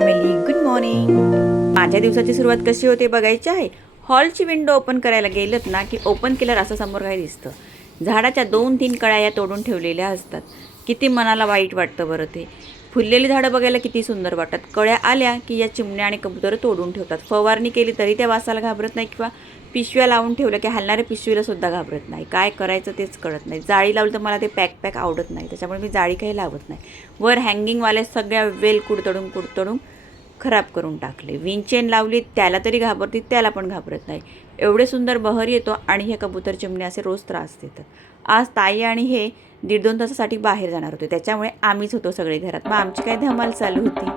Family, good morning. माझ्या दिवसाची सुरुवात कशी होते बघायची आहे. हॉलची विंडो ओपन करायला गेलत ना की ओपन केल्यावर असं समोर काही दिसतं. झाडाच्या 2-3 कळ्या या तोडून ठेवलेल्या असतात. किती मनाला वाईट वाटतं बरं ते. फुललेली झाडं बघायला किती सुंदर वाटतात. कळ्या आल्या की या चिमण्या आणि कबुतरं तोडून ठेवतात. फवारणी केली तरी त्या वासाला घाबरत नाही किंवा पिशव्या लावून ठेवलं की हलणाऱ्या पिशवीला सुद्धा घाबरत नाही. काय करायचं तेच कळत नाही. जाळी लावली तर मला ते पॅक आवडत नाही, त्याच्यामुळे मी जाळी काही लावत नाही. वर हँगिंगवाल्या सगळ्या वेल कुडतडून खराब करून टाकले. विंचेन लावली त्याला तरी घाबरते, त्याला पण घाबरत नाही. एवढे सुंदर बहर येतो आणि हे कबूतर चिमणे असे रोज त्रास देतात. आज ताई आणि हे 1.5-2 तासासाठी बाहेर जाणार होते, त्याच्यामुळे आम्हीच होतो सगळे घरात. मग आमची काय धमाल चालू होती.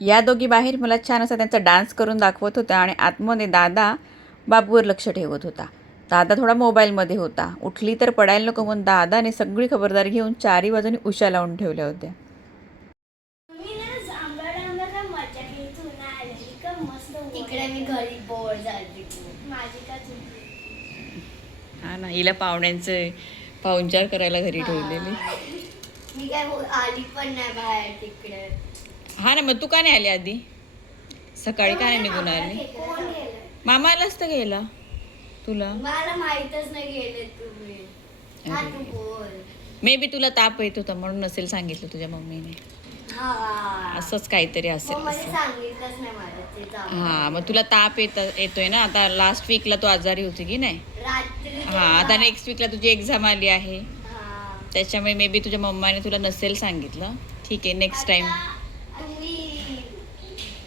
या दोघी बाहेर मला छान असा त्यांचा डान्स करून दाखवत होता आणि आतमध्ये दादा बाबूवर लक्ष ठेवत होता. दादा थोडा मोबाईलमध्ये होता. उठली तर पडायला नको म्हणून दादाने सगळी खबरदारी घेऊन 4ही बाजूनी उशा लावून ठेवल्या होत्या. हा ना, हिला पाहुण्यांचं पाहुणचार करायला घरी ठेवलेली. मी काय आली पण नाही बाहेर तिकडे. हा ना, मग तू का नाही आली आधी? सकाळी का नाही निघून आली? मामाला असतं घ्यायला तुला. मला माहितच नाही गेले तुम्ही. हा तू बोल. मे बी तुला ताप येत होता म्हणून नसेल सांगितलं तुझ्या मम्मीने. हा असंच काहीतरी असेल. मला सांगितलंच नाही मला ते जाऊ. हा, मग तुला ताप येतोय ना आता. लास्ट वीकला तू आजारी होती की नाही? रात्री हा, आता नेक्स्ट वीकला तुझी एक्झाम आली आहे, हा. त्याच्यामुळे मे बी तुझ्या मम्माने तुला नसेल सांगितलं. ठीक आहे, नेक्स्ट टाइम. तुम्ही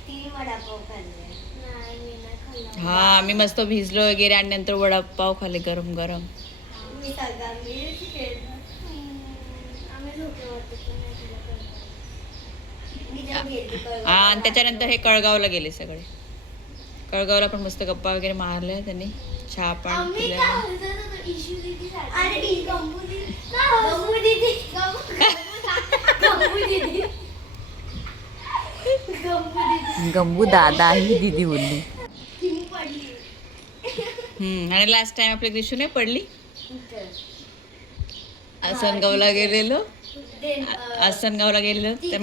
3 वडापाव खाल्ले. नाही मी नाही खाल्ला. हा, मी मस्त भिजलो वगैरे आणि नंतर वडापाव खाल्ले गरम गरम. मी सगळं मीच केलं. आम्ही झोपेवरती पण नाही केलं कळलं. मी जेव्हा गेली कळलं. हा, आणि त्याच्यानंतर हे कळगावला गेले सगळे. कळगावला पण मस्त गप्पा वगैरे मारल्या त्यांनी, चहा पण पिल्या. अरे गंबू दीदी. गंबू दीदी. गंबू दीदी. गंबू दादा ही दीदी बोलली. तिने पडली. आणि लास्ट टाइम आपल्या ग्रीशू नाही पडली. आसनगावला गेलेलो. आसनगावला गेलेलो त्या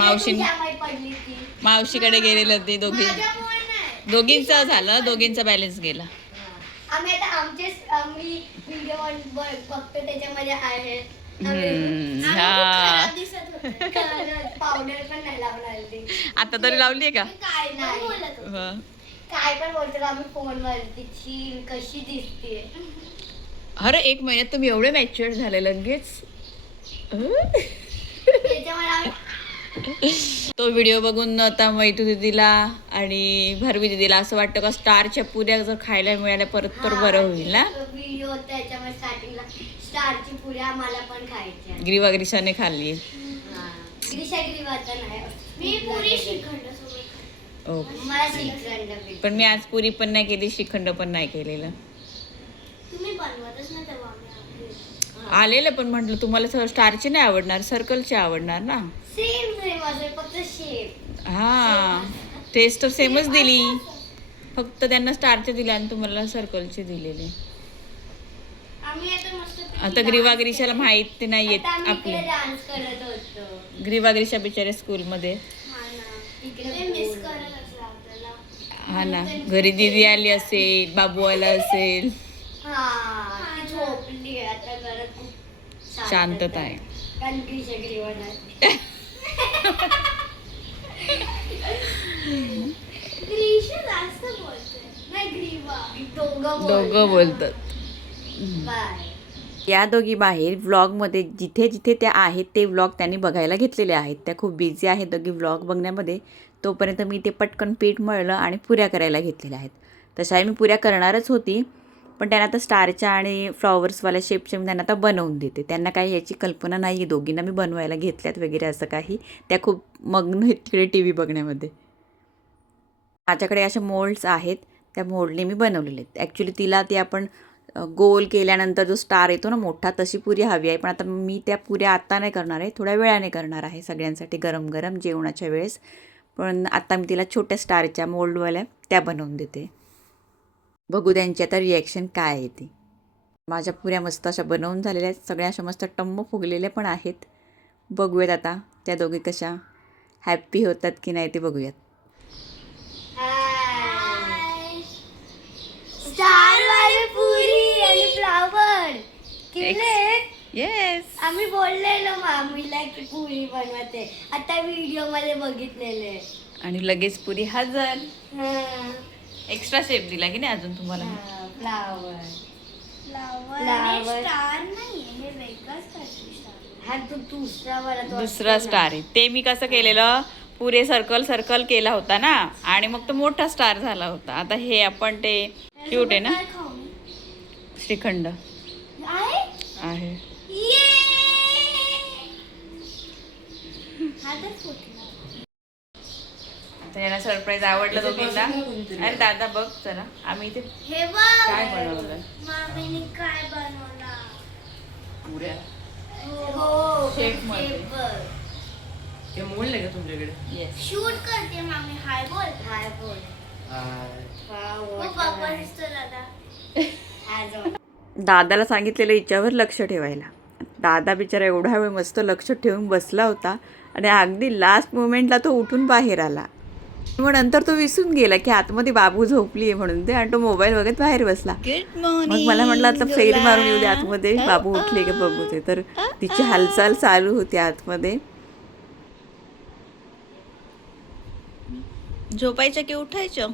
मावशीकडे गेलेलो. ते दोघींचं झालं, दोघींचा बॅलन्स गेला. आम्ही आता आम्ही व्हिडिओ बघतो त्याच्यामध्ये आहे. पावडर पण नाही लावणार. आता तरी लावली आहे का? काय नाही, काय पण बोलतो आम्ही फोनवरती. चीन कशी दिसते. अरे 1 महिन्यात तुम्ही एवढे मॅच्युअर झाले लगेच. तो व्हिडिओ बघून आता मैतू दीदीला आणि भरवी दीदीला असं वाटतं का स्टारच्या पुऱ्या जर खायला मिळाल्या परत तर बरं होईल ना. व्हिडिओ त्याच्यामध्ये स्टार्टिंगला स्टारची पुऱ्या मला पण खायच्या. ग्रीवाने खाल्ली. ग्रीवाचा नाही, मी पुरी श्रीखंड सोबत. मला श्रीखंड. पण मी आज पुरी पण नाही केली, श्रीखंड पण नाही केलेलं. तुम्ही बनवतच ना तेव्हा आलेलं, पण म्हटलं तुम्हाला स्टारची नाही आवडणार, सर्कलची आवडणार ना. सेम फक्त शेप. हा, टेस्ट तर सेमच दिली, फक्त त्यांना स्टारचे दिले आणि तुम्हाला सर्कलचे दिलेले. आता ग्रीवाग्रीशाला माहिती नाही येत आपले. डान्स करत होतो. ग्रीवाग्रीशा बिचारे स्कूलमध्ये. हा ना, घरी दीदी आली असेल, बाबू आला असेल. झोपली आता घरात खूप शांतता आहे. दोघं बोलतात. या दोघी बाहेर व्लॉगमध्ये जिथे जिथे त्या आहेत ते व्लॉग त्यांनी बघायला घेतलेले आहेत. त्या खूप बिझी आहेत दोघी व्लॉग बघण्यामध्ये. तोपर्यंत मी ते पटकन पीठ मळलं आणि पुऱ्या करायला घेतलेल्या आहेत. तशाही मी पुऱ्या करणारच होती, पण त्यांना आता स्टारच्या आणि फ्लॉवर्सवाल्या शेपच्या मी त्यांना आता बनवून देते. त्यांना काही याची कल्पना नाही आहे. दोघींना मी बनवायला घेतल्यात वगैरे असं काही. त्या खूप मग्न आहेत तिकडे टी व्ही बघण्यामध्ये. माझ्याकडे अशा मोल्ड्स आहेत, त्या मोल्डने मी बनवलेले आहेत. ॲक्च्युली तिला ते आपण गोल केल्यानंतर जो स्टार येतो ना मोठा, तशी पुरी हवी आहे. पण आता मी त्या पुऱ्या आत्ता नाही करणार आहे, थोड्या वेळाने करणार आहे सगळ्यांसाठी गरम गरम जेवणाच्या वेळेस. पण आता मी तिला छोट्या स्टारच्या मोल्डवाल्या त्या बनवून देते. बघू त्यांची आता रिॲक्शन काय आहे ती. माझ्या पुऱ्या मस्त अशा बनवून झालेल्या आहेत, सगळ्या अशा मस्त टम्म फुगलेल्या पण आहेत. बघूयात आता त्या दोघी कशा हॅप्पी होतात की नाही ते बघूयात. स्टार वाली पुरी आणि फ्लावर केले. येस, आम्ही बोललेलो मामीला की पुरी बनवते, आता व्हिडिओ मध्ये बघितलेले. आणि लगेच पुरी हजर. हा. एक्स्ट्रा शेप दिला की नाही अजून तुम्हाला. फ्लावर फ्लावर स्टार नाही हे वेगळाच स्टार. हा तो दुसरा वाला तो दुसरा स्टार आहे ते मी कसं केलेलं, पुरे सर्कल सर्कल केला होता ना आणि मग तो मोठा स्टार झाला होता. आता हे आपण ते क्यूट आहे ना, काय खाऊ मी? श्रीखंड आहे आहे. ये हा तर फुटला. आता यांना सरप्राईज आवडलं दोघींना. अरे दादा बघ जरा, आम्ही इथे हे बघ काय बनवलं. मामीने काय बनवला. पुऱ्या हो शेप मध्ये. हे बघ. ते मोल आहे का तुमच्याकडे? येस, शूट करते मामी. हाय बोल. हाय बोल. हो बाबा दिसतो दादा. आज दादाला सांगितलेलं हिच्यावर लक्ष ठेवायला. दादा बिचारा एवढा वेळ मस्त लक्ष ठेवून बसला होता आणि अगदी लास्ट मोमेंटला तो उठून बाहेर आला. मग नंतर तो विसरून गेला की आतमध्ये बाबू झोपली आहे म्हणून ते, आणि तो मोबाईल बघत बाहेर बसला. मग मला म्हटलं आता फेरी मारून येऊ दे आतमध्ये, बाबू उठले का बघू ते. तर तिची हालचाल चालू होती आतमध्ये. झोपायचं की उठायचं.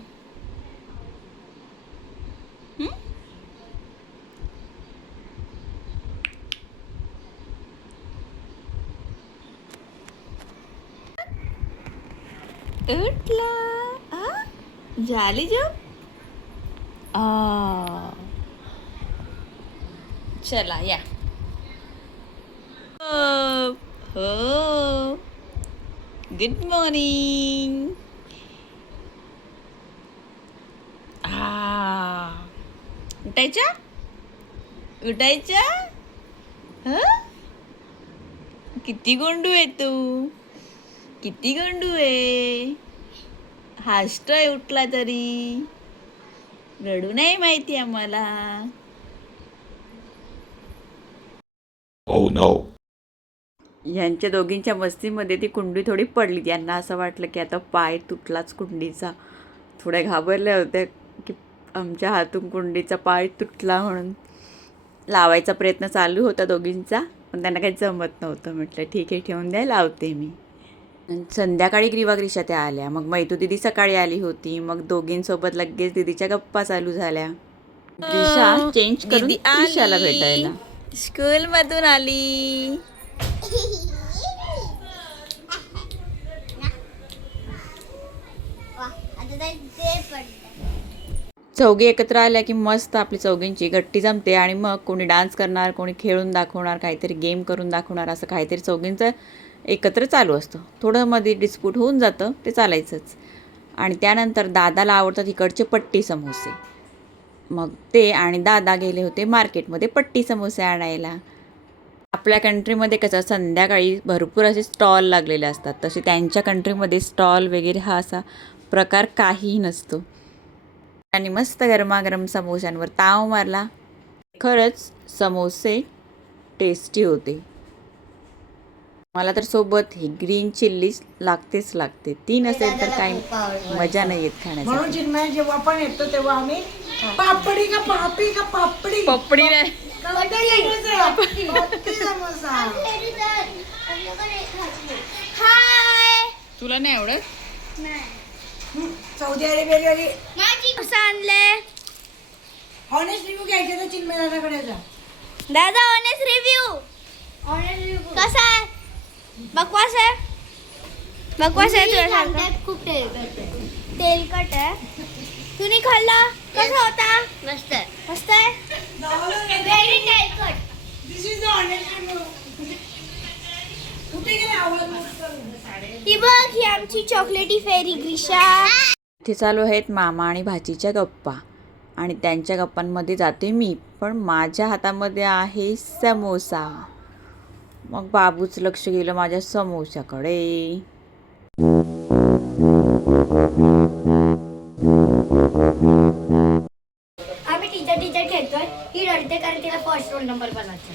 उठला झाली जो. चला या. हो गुड मॉर्निंग. उठायच्या उठायच्या. किती गोंडू आहे तू, किती गंडू आहे. हासतोय उठला तरी, रडू नाही माहिती आम्हाला. Oh no. यांच्या दोघींच्या मस्तीमध्ये ती कुंडी थोडी पडली. त्यांना असं वाटलं की आता पाय तुटलाच कुंडीचा. थोड्या घाबरल्या होत्या की आमच्या हातून कुंडीचा पाय तुटला म्हणून. लावायचा प्रयत्न चालू होता दोघींचा, पण त्यांना काही जमत नव्हतं. म्हटलं ठीक आहे ठेवून द्या, लावते मी. संध्याकाळी ग्रीवा त्या आल्या. मग मैतू दिदी सकाळी आली होती. मग दोघींसोबत लगेच दिदीच्या गप्पा चालू झाल्या. ग्रीशा चेंज करून ग्रीशाला भेटायला स्कूल मधून आली. चौघी एकत्र आल्या की मस्त आपली चौघींची गट्टी जमते. आणि मग कोणी डान्स करणार, कोणी खेळून दाखवणार, काहीतरी गेम करून दाखवणार, असं काहीतरी चौघींचं एकत्र चालू असतं. थोडं मध्ये डिस्प्यूट होऊन जातं, ते चालायचंच. आणि त्यानंतर दादाला आवडतात इकडचे पट्टी समोसे. मग ते आणि दादा गेले होते मार्केटमध्ये पट्टी समोसे आणायला. आपल्या कंट्रीमध्ये कसं संध्याकाळी भरपूर असे स्टॉल लागलेले असतात, तसे त्यांच्या कंट्रीमध्ये स्टॉल वगैरे हा असा प्रकार काहीही नसतो. आणि मस्त गरमागरम समोस्यांवर ताव मारला. खरंच समोसे टेस्टी होते. मला तर सोबत ही ग्रीन चिल्ली लागतेच लागते. ती नसेल तर काही मजा नाही येत खाण्यासाठी. म्हणून चिन्मय जेव्हा पण येतो तेव्हा आम्ही पापडी का पापडी का पापडी पपडी नाही, हाय. तुला नाही आवडत. सौदी अरेबियाला माझी कसं आणले. हॉनेस्ट रिव्ह्यू घ्यायचे तर चिन्मय दादाकडे जा. दादा ऑनेस्ट रिव्ह्यू कसा आहे? बकवास आहे? बकवास आहे तुझ्या खूप तेलकट आहे. तुम्ही खाल्ला कसा होता? मस्त आहे. मस्त आहे. व्हेरी तेलकट. This is the honest review. कुठे गेले आवाज? ही बघ, ही आमची चॉकलेटी फेरी ग्रीशा. इथे चालू आहेत मामा आणि भाचीच्या गप्पा आणि त्यांच्या गप्पांमध्ये जाते मी, पण माझ्या हातामध्ये आहे समोसा. मग बाबूच लक्ष गेलं माझ्या समोशाकडे. आम्ही टीचर खेळतोय. ही रडते कारण तिला फर्स्ट रोल नंबर बनायचा.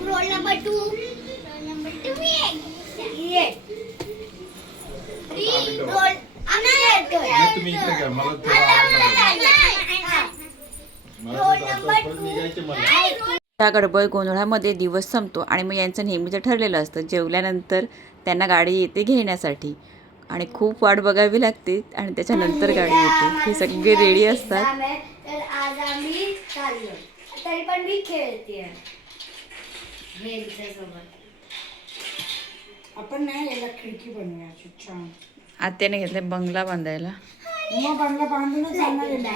Roll number 2. तुम्ही इकडे घ्या मला त्या गडबड गोंधळामध्ये दिवस संपतो आणि मग यांचं नेहमीचं ठरलेलं असतं जेवल्यानंतर त्यांना गाडी येते घेण्यासाठी आणि खूप वाट बघावी लागते आणि त्याच्यानंतर गाडी येते. हे सगळे रेडी असतात. तर आज आम्ही चाललो, तरी पण मी खेळते आपण नाही याला खिडकी बनवूया अशी छान. आत्याने घेतले बंगला बांधायला. मग बंगला बांधूनच जाणार आहे ना.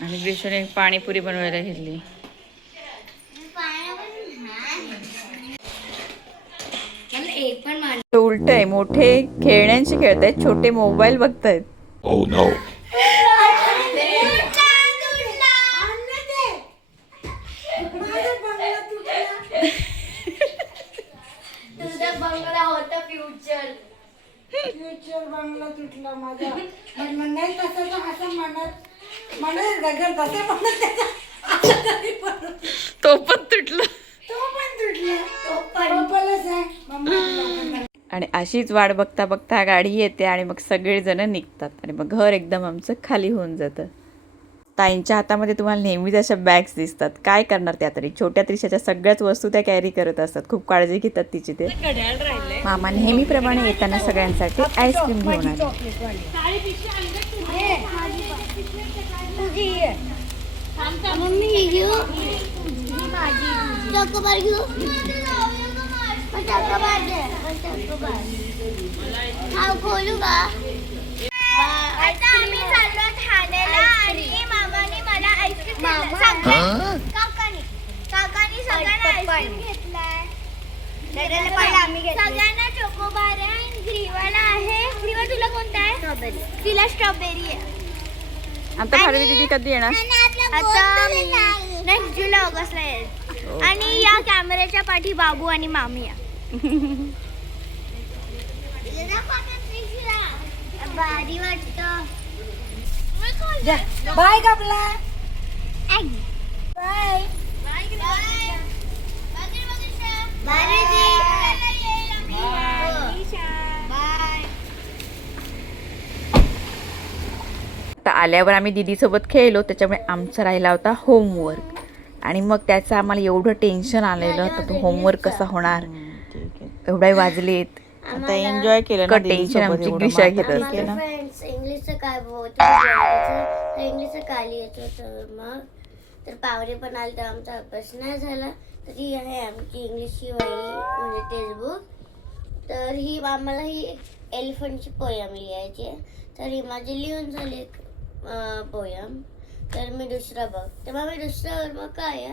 आणि ग्रीशूने पाणीपुरी बनवायला घेतली. एक पण मान उलट आहे, मोठे खेळण्यांशी खेळतायत, छोटे मोबाईल बघतायत. तुझा बंगला होता फ्युचर. फ्युचर बंगला तुटला माझा. पण नाही तसं तर असं म्हणत गगर तसं म्हणत त्याचा तो पण तुटला. तो पण तुटला. पप्पालाच आहे मम्मा. आणि अशीच वाट बघता बघता गाडी येते आणि मग सगळेजण निघतात आणि मग घर एकदम आमचं खाली होऊन जातं. ताईंच्या हातामध्ये तुम्हाला नेहमीच अशा बॅग्स दिसतात. काय करणार त्या तरी, छोट्या त्रिशाच्या सगळ्याच वस्तू त्या कॅरी करत असतात. खूप काळजी घेतात तिची ते. मामा नेहमीप्रमाणे येताना सगळ्यांसाठी आईस्क्रीम घेऊन आले. मम्मी ही घेऊ, चॉकोबार घेऊ. चॉकोबार दे. हा खोलू का? आता आम्ही चाललो ठाण्याला आणि मामाने मला आईस्क्रीम काकानी सगळ्यांना आईस्क्रीम घेतलाय. सगळ्यांना चॉकोबार आहे आणि ग्रीवाला आहे. ग्रीवा तुला कोणता आहे? स्ट्रॉबेरी. तिला स्ट्रॉबेरी आहे. आता भारती दीदी कधी येणार? आता नेक्स्ट जुलै ऑगस्टला येईल. आणि या कॅमेऱ्याच्या पाठी बाबू आणि मामी आहे. भारी वाटतं. बाय गबला. बाय आता आल्यावर आम्ही दीदीसोबत खेळलो, त्याच्यामुळे आमचा राहिला होता होमवर्क आणि मग त्याचं आम्हाला एवढं टेन्शन आलेलं तर तो होमवर्क कसा होणार. एवढे वाजलेत. आता एन्जॉय केलं ना टेन्शन आमची ग्रीशा घेत असते ना. फ्रेंड्स इंग्लिशचं काय बोलतो, इंग्लिशचं काय लिहित होतं. मग तर पावरे पण आले तर आमचा अभ्यास नाही झाला. तर ही आहे आमची इंग्लिशची वही म्हणजे टेक्स्टबुक. तर ही आम्हाला ही एलिफंटची पोयम लिहायची आहे. तर ही माझी लिहून झाली पोयम. तर मी दुसरा बघ, तर मग मी दुसऱ्यावर मग काय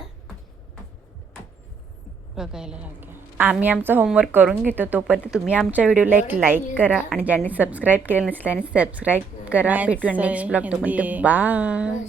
बघायला लागेल. आम्ही आमचा होमवर्क करून घेतो, तोपर्यंत तुम्ही आमच्या व्हिडिओला एक लाईक करा आणि ज्यांनी सबस्क्राईब केलं नसल्याने सबस्क्राईब करा. भेटूया नेक्स्ट ब्लॉग. तोपर्यंत बाय.